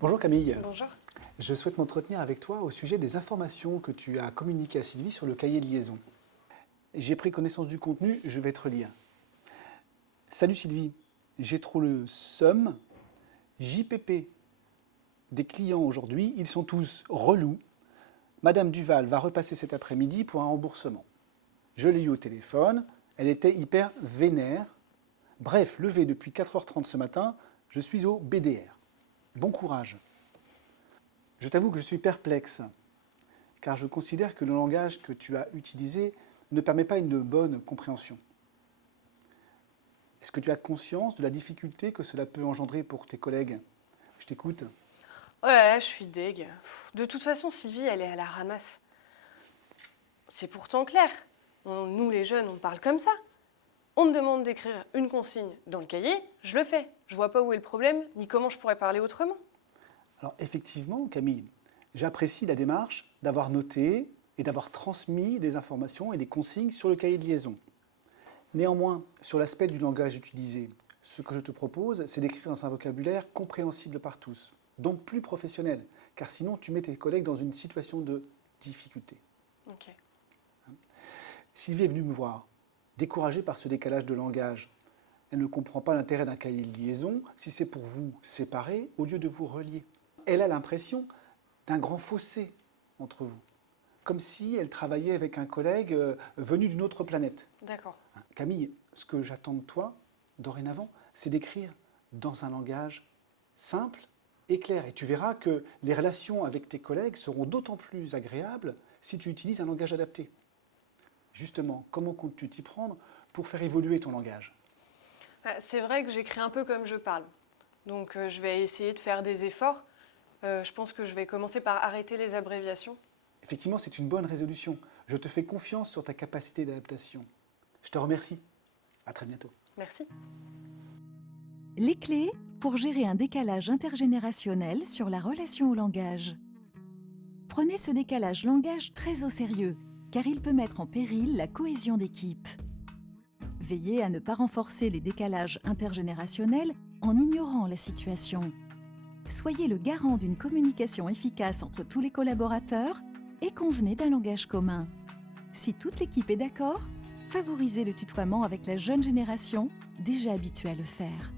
Bonjour Camille, Bonjour. je souhaite m'entretenir avec toi au sujet des informations que tu as communiquées à Sylvie sur le cahier de liaison. J'ai pris connaissance du contenu, je vais te relire. Salut Sylvie, j'ai trop le seum, JPP des clients aujourd'hui, ils sont tous relous. Madame Duval va repasser cet après-midi pour un remboursement. Je l'ai eu au téléphone, elle était hyper vénère. Bref, levé depuis 4h30 ce matin, je suis au BDR. Bon courage. Je t'avoue que je suis perplexe, car je considère que le langage que tu as utilisé ne permet pas une bonne compréhension. Est-ce que tu as conscience de la difficulté que cela peut engendrer pour tes collègues? Je t'écoute. Oh là là, je suis deg. De toute façon, Sylvie, elle est à la ramasse. C'est pourtant clair. Nous, les jeunes, on parle comme ça. On me demande d'écrire une consigne dans le cahier, je le fais. Je vois pas où est le problème, ni comment je pourrais parler autrement. Alors effectivement, Camille, j'apprécie la démarche d'avoir noté et d'avoir transmis des informations et des consignes sur le cahier de liaison. Néanmoins, sur l'aspect du langage utilisé, ce que je te propose, c'est d'écrire dans un vocabulaire compréhensible par tous, donc plus professionnel, car sinon tu mets tes collègues dans une situation de difficulté. Ok. Sylvie est venue me voir, découragée par ce décalage de langage. Elle ne comprend pas l'intérêt d'un cahier de liaison si c'est pour vous séparer au lieu de vous relier. Elle a l'impression d'un grand fossé entre vous, comme si elle travaillait avec un collègue venu d'une autre planète. D'accord. Camille, ce que j'attends de toi, dorénavant, c'est d'écrire dans un langage simple et clair. Et tu verras que les relations avec tes collègues seront d'autant plus agréables si tu utilises un langage adapté. Justement, comment comptes-tu t'y prendre pour faire évoluer ton langage? C'est vrai que j'écris un peu comme je parle. Donc je vais essayer de faire des efforts. Je pense que je vais commencer par arrêter les abréviations. Effectivement, c'est une bonne résolution. Je te fais confiance sur ta capacité d'adaptation. Je te remercie. À très bientôt. Merci. Les clés pour gérer un décalage intergénérationnel sur la relation au langage. Prenez ce décalage langage très au sérieux, car il peut mettre en péril la cohésion d'équipe. Veillez à ne pas renforcer les décalages intergénérationnels en ignorant la situation. Soyez le garant d'une communication efficace entre tous les collaborateurs et convenez d'un langage commun. Si toute l'équipe est d'accord, favorisez le tutoiement avec la jeune génération, déjà habituée à le faire.